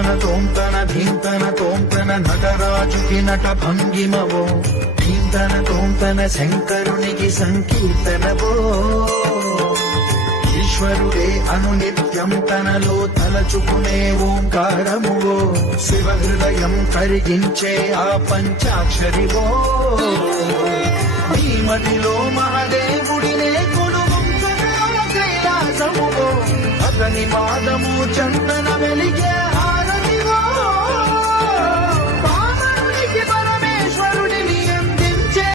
తోంతన తోంతన భీంతన తోంతన నటరాజుకి నట భంగిమవో భీంతన తోంతన శంకరునికి సంకీర్తనవో. ఈశ్వరుడే అను నిత్యం తనలో తలచుకునే ఓంకారమువో శివ హృదయం కరిగించే ఆ పంచాక్షరివో. భీమతిలో మహదేవుడినే కొడు కైలాసమువో అతని పాదము చందనమే